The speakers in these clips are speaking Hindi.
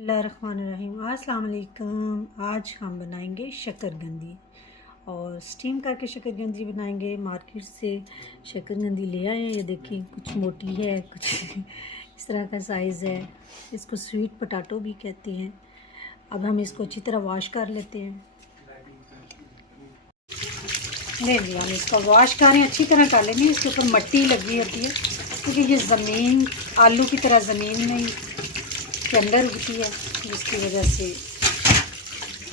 बिस्मिल्लाहिर्रहमानिर्रहीम। अस्सलाम वालेकुम। आज हम बनाएंगे शक्करकंदी और स्टीम करके शक्करकंदी बनाएंगे। मार्केट से शक्करकंदी ले आए हैं। ये देखिए, कुछ मोटी है, कुछ इस तरह का साइज़ है। इसको स्वीट पोटैटो भी कहते हैं। अब हम इसको अच्छी तरह वॉश कर लेते हैं। ले लिया, हम इसको वॉश करें, अच्छी तरह कर लेंगे। इसके ऊपर मट्टी लगी होती है क्योंकि ये ज़मीन आलू की तरह ज़मीन में के अंदर उगती है, जिसकी वजह से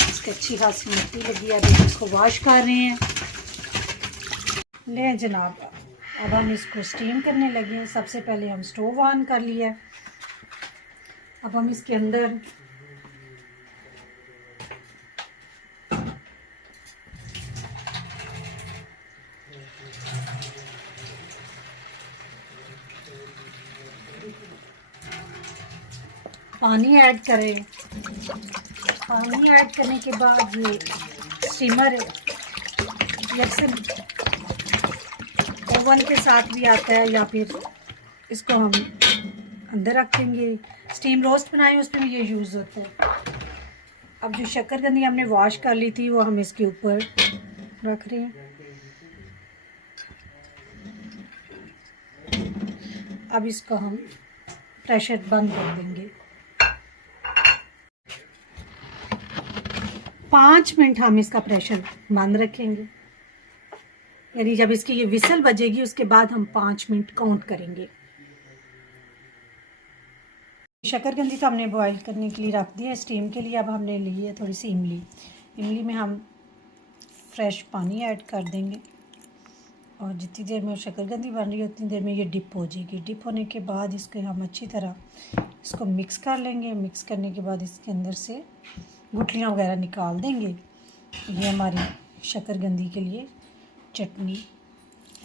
इसकी अच्छी खासी मिट्टी लगी है। अभी इसको वॉश कर रहे हैं। ले जनाब, अब हम इसको स्टीम करने लगे हैं। सबसे पहले हम स्टोव ऑन कर लिया। अब हम इसके अंदर पानी ऐड करें। पानी ऐड करने के बाद ये स्टीमर यकसन ओवन के साथ भी आता है, या फिर इसको हम अंदर रखेंगे। स्टीम रोस्ट बनाए उसमें भी ये यूज़ होता है। अब जो शक्करकंदी हमने वॉश कर ली थी वो हम इसके ऊपर रख रहे हैं। अब इसको हम प्रेशर बंद कर देंगे। 5 मिनट हम इसका प्रेशर बंद रखेंगे, यानी जब इसकी ये विसल बजेगी उसके बाद हम 5 मिनट काउंट करेंगे। शक्करकंदी तो हमने बॉईल करने के लिए रख दिया स्टीम के लिए। अब हमने ली है थोड़ी सी इमली। इमली में हम फ्रेश पानी ऐड कर देंगे और जितनी देर में शक्करकंदी बन रही है उतनी देर में ये डिप हो जाएगी। डिप होने के बाद इसको हम अच्छी तरह इसको मिक्स कर लेंगे। मिक्स करने के बाद इसके अंदर से गुठलियाँ वगैरह निकाल देंगे। ये हमारी शक्करकंदी के लिए चटनी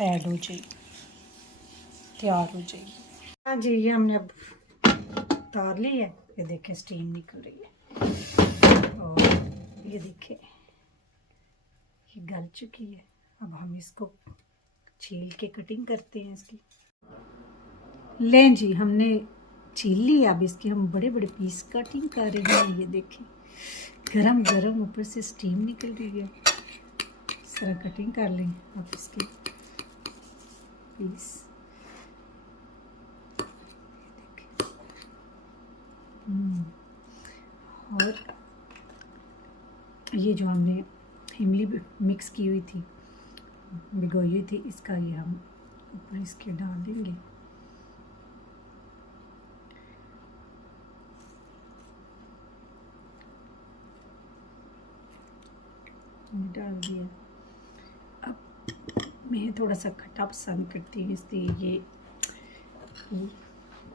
ऐड हो जाएगी, तैयार हो जाएगी। हाँ जी, ये हमने अब उतार ली है। ये देखें, स्टीम निकल रही है और ये देखें ये गल चुकी है। अब हम इसको छील के कटिंग करते हैं इसकी। लें जी, हमने छील ली। अब इसके हम बड़े बड़े पीस कटिंग कर रहे हैं। ये देखें, गरम गरम ऊपर से स्टीम निकल रही है। इस तरह कटिंग कर लें अब इसके पीस। और ये जो हमने इमली मिक्स की हुई थी, भिगोई हुई थी, इसका ये हम ऊपर इसके डाल देंगे। डाल दिया। अब मैं थोड़ा सा खट्टा पसंद करती हूँ, इसलिए ये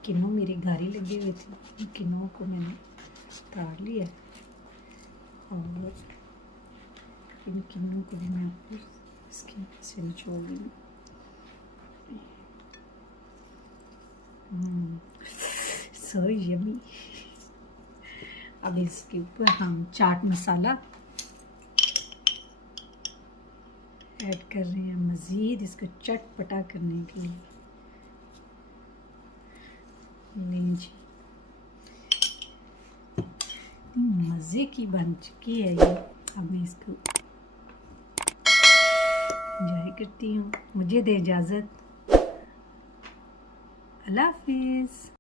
किन्नू मेरे गारी लगे हुए थे, किन्नू को मैंने उतार लिया और इन किन्नू को भी मैं इसके से निचोड़ दूँगी। So yummy. अब इसके ऊपर हम चाट मसाला ऐड कर रहे हैं मज़ीद इसको चटपटा करने के लिए। लें जी, मज़े की बन चुकी है ये। अब मैं इसको एंजॉय करती हूँ। मुझे दे इजाज़त। अल्लाह हाफिज़।